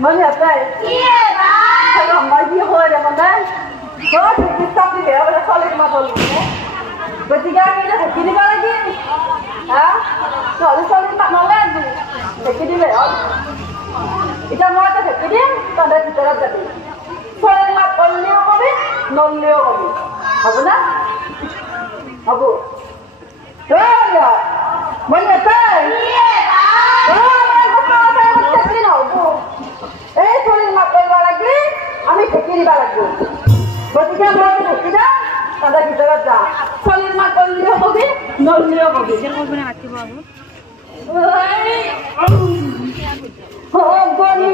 Mới nhập đây. Thầy còn mấy gì hơi rồi còn đấy. Có thì cái tóc đi béo là sao lên mà thôi. Vậy thì cái đó phải đi vào lagi. Hả? Rồi nó sao lên mặt nó lên gì? Phải đi béo. Itu mau tak phải đi, tanda kita dah jadi. Sao lên mặt on liu kau biết, non liu kau biết. Apa nak? Apa? Rồi à? Mới nhập đây. আমি থেকে দিবা লাগবো গতিকে মই ঢুকি যাম তাদের ভিতৰত যাম চলিৰ মাত বললিও কবি নললিও কবি গনি